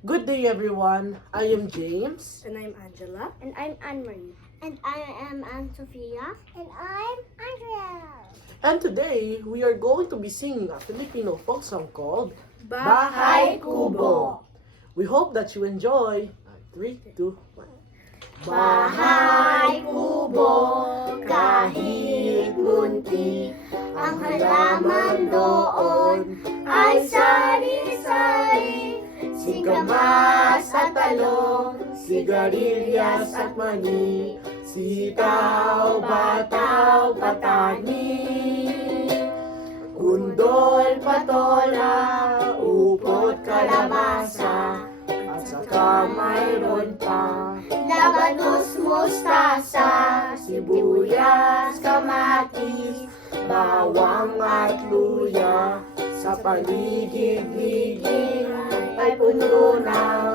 Good day, everyone. I am James. And I'm Angela. And I'm Anne-Marie. And I am Anne-Sophia. And I'm Andrea. And today, we are going to be singing a Filipino folk song called Bahay Kubo. We hope that you enjoy. 3, 2, 1. Bahay kubo, kahit munti, ang halaman doon ay sari-sari. Sikamas at talong, Sigarilyas at mani, sitaw, bataw, patani. Undol, patola, upot, kalabasa, at saka mayroon pa labanos, mustasa, sibuyas, kamatis, bawang at luya. Sa paligid-ligid ay puno ng